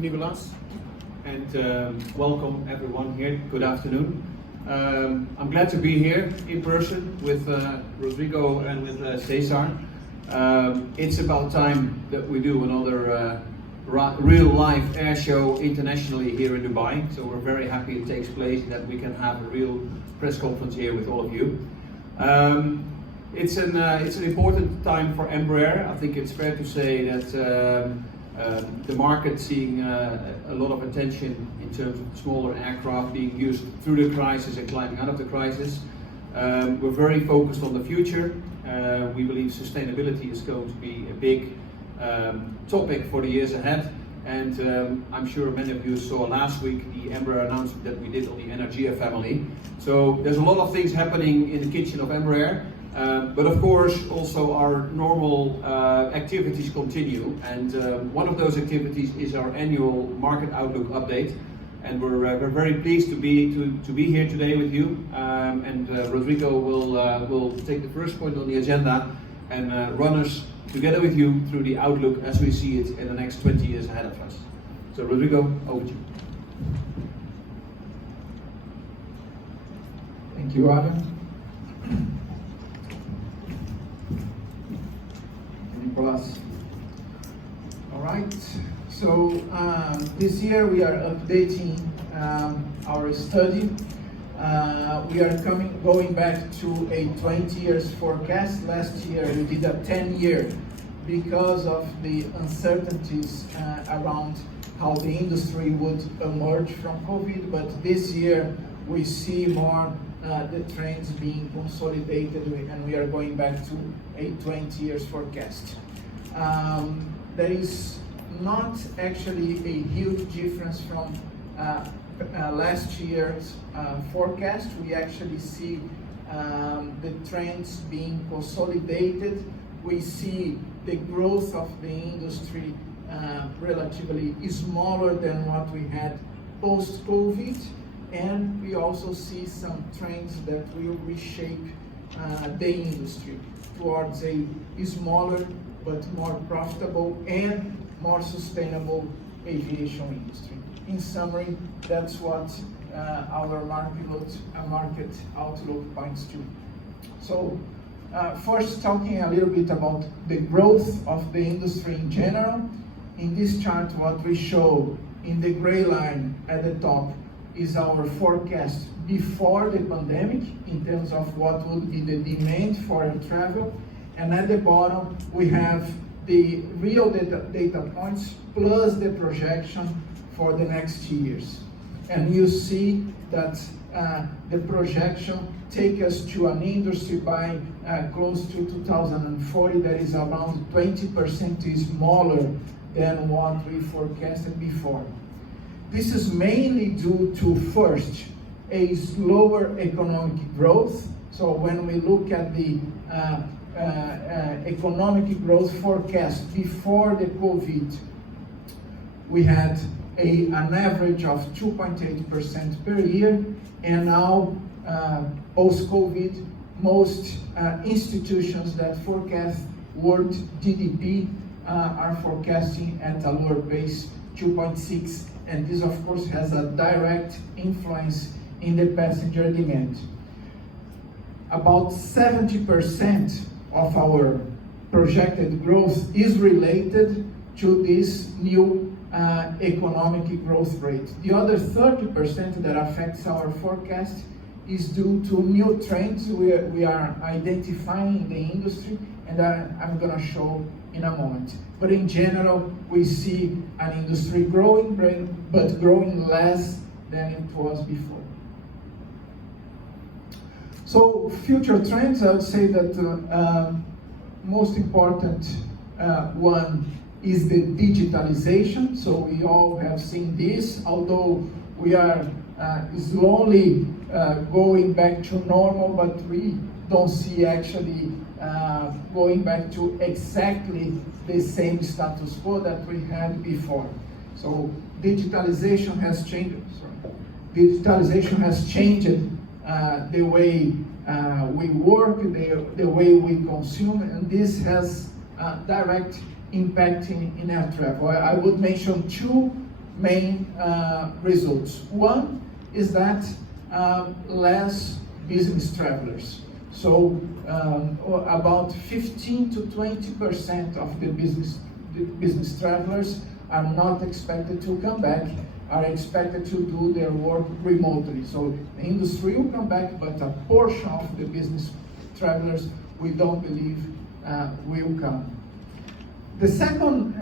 Nicolas, and welcome everyone here. Good afternoon. I'm glad to be here in person with Rodrigo and with Cesar. It's about time that we do another real live air show internationally here in Dubai. So we're very happy it takes place and that we can have a real press conference here with all of you. It's an important time for Embraer. I think it's fair to say that the market seeing a lot of attention in terms of smaller aircraft being used through the crisis and climbing out of the crisis. We're very focused on the future. We believe sustainability is going to be a big topic for the years ahead. And I'm sure many of you saw last week the Embraer announcement that we did on the Energia family. So there's a lot of things happening in the kitchen of Embraer. But of course, also our normal activities continue, and one of those activities is our annual market outlook update. And we're very pleased to be here today with you. And Rodrigo will take the first point on the agenda and run us together with you through the outlook as we see it in the next 20 years ahead of us. So Rodrigo, over to you. Thank you, Adam. All right, so this year we are updating our study. We are going back to a 20 years forecast. Last year we did a 10-year because of the uncertainties around how the industry would emerge from COVID, but this year we see more the trends being consolidated, and we are going back to a 20 years forecast. There is not actually a huge difference from last year's forecast. We actually see the trends being consolidated. We see the growth of the industry relatively smaller than what we had post-COVID, and we also see some trends that will reshape the industry towards a smaller but more profitable and more sustainable aviation industry. In summary, that's what our market outlook points to. So first, talking a little bit about the growth of the industry in general. In this chart, what we show in the gray line at the top is our forecast before the pandemic in terms of what would be the demand for air travel. And at the bottom, we have the real data points plus the projection for the next years. And you see that the projection takes us to an industry by close to 2040 that is around 20% smaller than what we forecasted before. This is mainly due to, first, a slower economic growth. So when we look at the economic growth forecast before the COVID, we had an average of 2.8% per year, and now post-COVID, most institutions that forecast world GDP are forecasting at a lower pace, 2.6, and this of course has a direct influence in the passenger demand. About 70% of our projected growth is related to this new economic growth rate. The other 30% that affects our forecast is due to new trends we are identifying in the industry, and I'm going to show in a moment. But in general, we see an industry growing, but growing less than it was before. So future trends, I would say that most important one is the digitalization. So we all have seen this, although we are slowly going back to normal, but we don't see actually going back to exactly the same status quo that we had before. So digitalization has changed. Digitalization has changed the way we work, the way we consume, and this has direct impact in air travel. I would mention two main results. One is that less business travelers. So about 15 to 20% of the business travelers are not expected to come back, are expected to do their work remotely. So the industry will come back, but a portion of the business travelers we don't believe will come. The second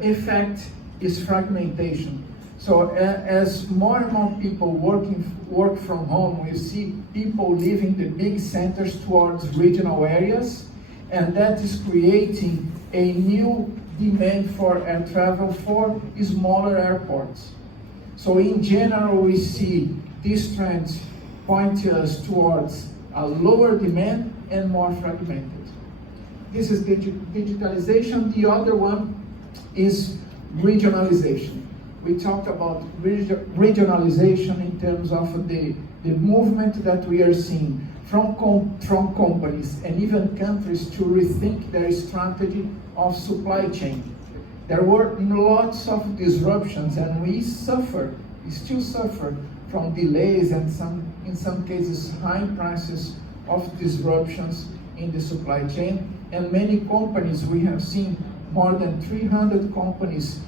effect is fragmentation. So as more and more people work from home, we see people leaving the big centers towards regional areas, and that is creating a new demand for air travel for smaller airports. So in general, we see these trends point us towards a lower demand and more fragmented. This is digitalization. The other one is regionalization. We talked about regionalization in terms of the movement that we are seeing from companies and even countries to rethink their strategy of supply chain. There were lots of disruptions, and we still suffer from delays and in some cases high prices of disruptions in the supply chain. And many companies, we have seen more than 300 companies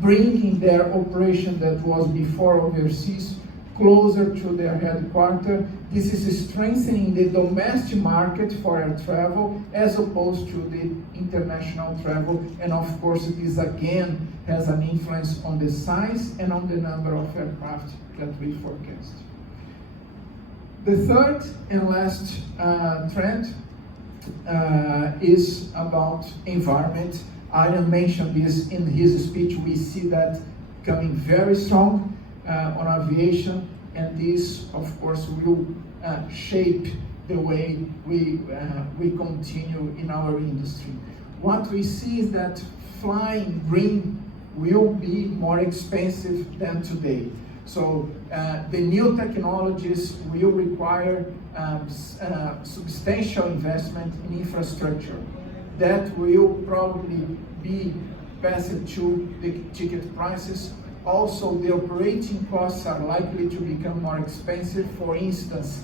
bringing their operation that was before overseas closer to their headquarters. This is strengthening the domestic market for air travel as opposed to the international travel. And of course, this again has an influence on the size and on the number of aircraft that we forecast. The third and last trend is about environment. Ian mentioned this in his speech. We see that coming very strong on aviation, and this, of course, will shape the way we continue in our industry. What we see is that flying green will be more expensive than today. So the new technologies will require substantial investment in infrastructure. That will probably be passed to the ticket prices. Also, the operating costs are likely to become more expensive. For instance,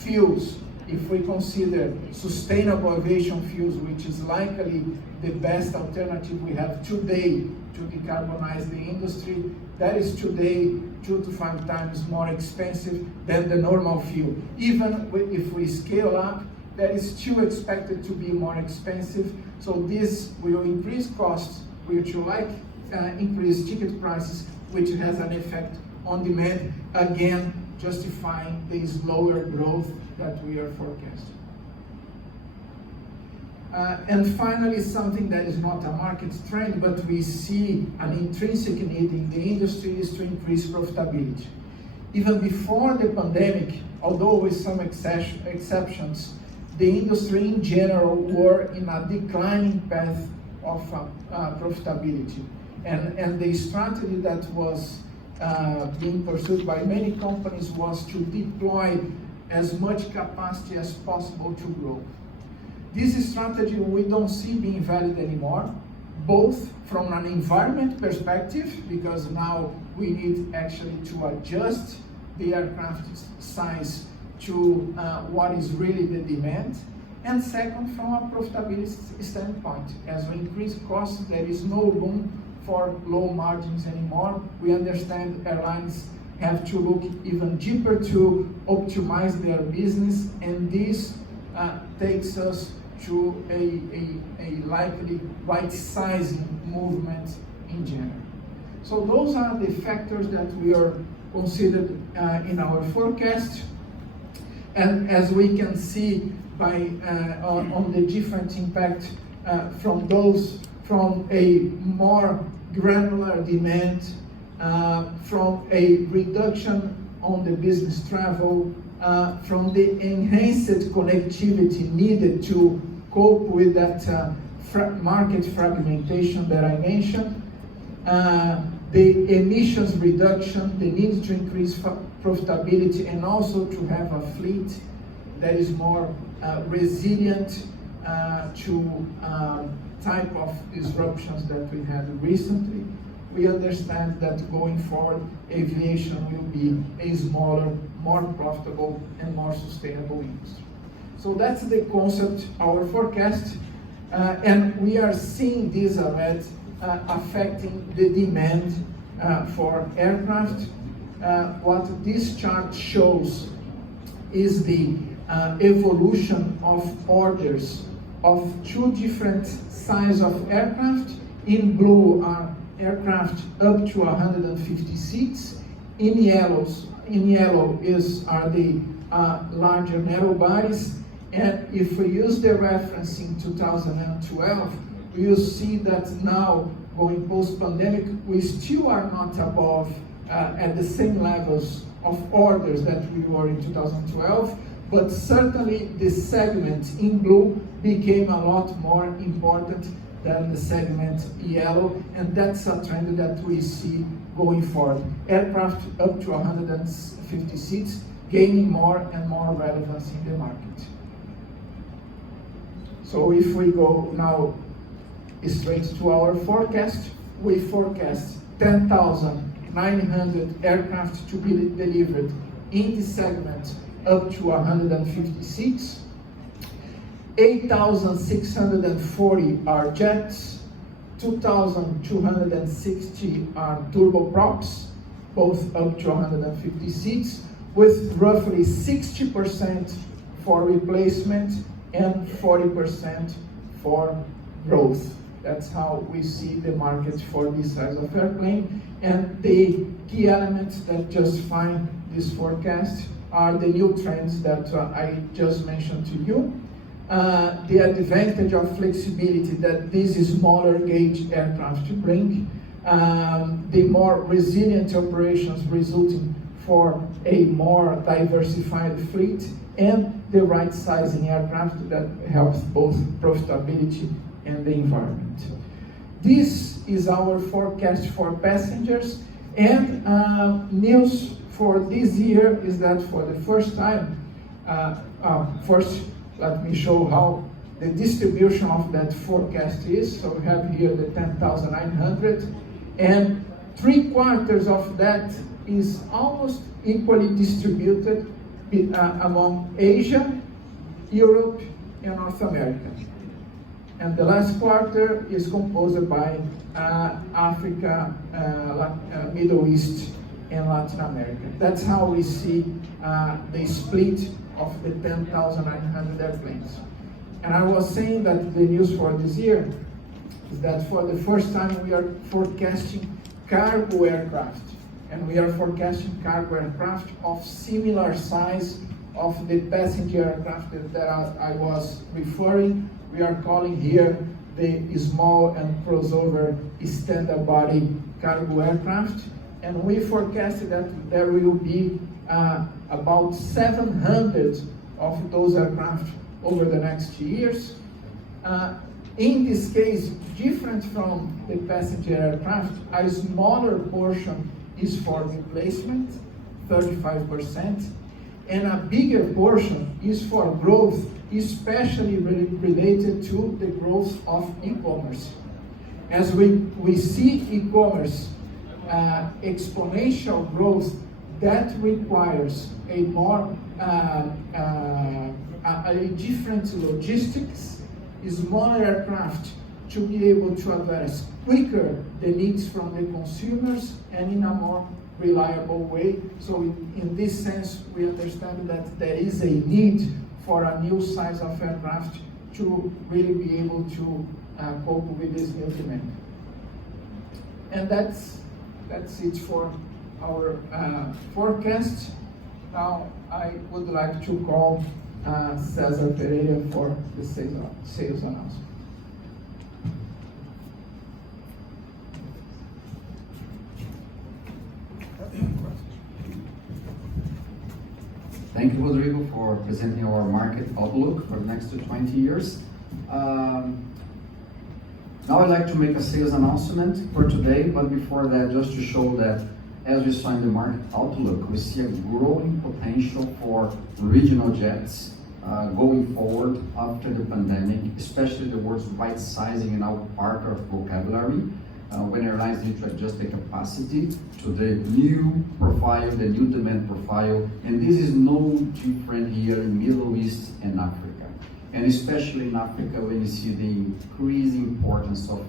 fuels. If we consider sustainable aviation fuels, which is likely the best alternative we have today to decarbonize the industry, that is today 2 to 5 times more expensive than the normal fuel. Even if we scale up, that is still expected to be more expensive. So this will increase costs, which will increase ticket prices, which has an effect on demand, again justifying this lower growth that we are forecasting. And finally, something that is not a market trend, but we see an intrinsic need in the industry is to increase profitability. Even before the pandemic, although with some exceptions, the industry in general were in a declining path of profitability. And the strategy that was being pursued by many companies was to deploy as much capacity as possible to grow. This strategy we don't see being valid anymore, both from an environment perspective, because now we need actually to adjust the aircraft size to what is really the demand. And second, from a profitability standpoint, as we increase costs, there is no room for low margins anymore. We understand airlines have to look even deeper to optimize their business, and this takes us to a likely right-sizing movement in general. So those are the factors that we are considered in our forecast. And as we can see by on the different impact from a more granular demand, from a reduction on the business travel, from the enhanced connectivity needed to cope with that market fragmentation that I mentioned, the emissions reduction, the need to increase profitability, and also to have a fleet that is more resilient to type of disruptions that we had recently. we understand that going forward, aviation will be a smaller, more profitable, and more sustainable industry. So that's the concept, our forecast, and we are seeing this already affecting the demand for aircraft. What this chart shows is the evolution of orders of two different sizes of aircraft. In blue are aircraft up to 150 seats. In yellow are the larger narrow bodies. And if we use the reference in 2012, we will see that now, going post-pandemic, we still are not above at the same levels of orders that we were in 2012, but certainly the segment in blue became a lot more important than the segment yellow, and that's a trend that we see going forward. Aircraft up to 150 seats gaining more and more relevance in the market. So if we go now straight to our forecast, we forecast 10,900 aircraft to be delivered in the segment up to 150 seats. 8,640 are jets, 2,260 are turboprops, both up to 150 seats, with roughly 60% for replacement and 40% for growth. That's how we see the market for this size of airplane. And the key elements that justify this forecast are the new trends that I just mentioned to you. The advantage of flexibility that these smaller gauge aircraft bring, the more resilient operations resulting for a more diversified fleet, and the right sizing aircraft that helps both profitability and the environment. This is our forecast for passengers, and news for this year is that for the first time, first let me show how the distribution of that forecast is. So we have here the 10,900, and 3/4 of that is almost equally distributed among Asia, Europe, and North America. And the last quarter is composed by Africa, Middle East, and Latin America. That's how we see the split of the 10,900 airplanes. And I was saying that the news for this year is that for the first time we are forecasting cargo aircraft. And we are forecasting cargo aircraft of similar size of the passenger aircraft that I was referring. We are calling here the small and crossover standard body cargo aircraft. And we forecasted that there will be about 700 of those aircraft over the next years. In this case, different from the passenger aircraft, a smaller portion is for replacement, 35%, and a bigger portion is for growth, especially related to the growth of e-commerce. As we see e-commerce exponential growth, that requires a more a different logistics, smaller aircraft to be able to address quicker the needs from the consumers and in a more reliable way. So in this sense, we understand that there is a need for a new size of aircraft to really be able to cope with this new demand. And that's it for our forecast. Now I would like to call Cesar Pereira for the sales announcement. Thank you, Rodrigo, for presenting our market outlook for the next 20 years. Now I'd like to make a sales announcement for today, but before that, just to show that as we saw in the market outlook, we see a growing potential for regional jets going forward after the pandemic, especially the words right sizing in our part of vocabulary. when airlines need to adjust the capacity to the new profile, the new demand profile, and this is no different here in Middle East and Africa. And especially in Africa, when you see the increasing importance of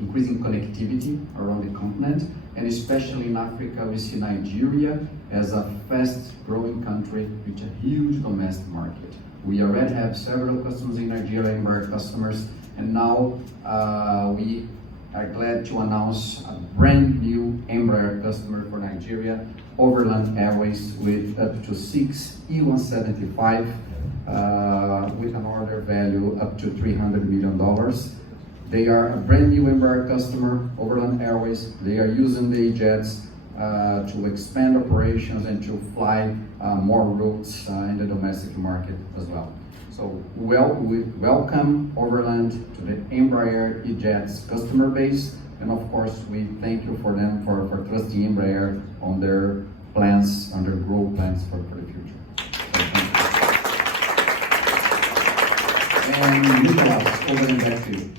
increasing connectivity around the continent, and especially in Africa, we see Nigeria as a fast-growing country with a huge domestic market. We already have several customers in Nigeria, Embraer customers, and now we are glad to announce a brand new Embraer customer for Nigeria, Overland Airways, with up to 6 E175 with an order value up to $300 million. They are a brand new Embraer customer, Overland Airways. They are using the jets to expand operations and to fly more routes in the domestic market as well. So we welcome Overland to the Embraer E-Jets customer base, and of course we thank you for them for trusting Embraer on their plans, on their growth plans for the future. So, and Nicolas, over and back to you.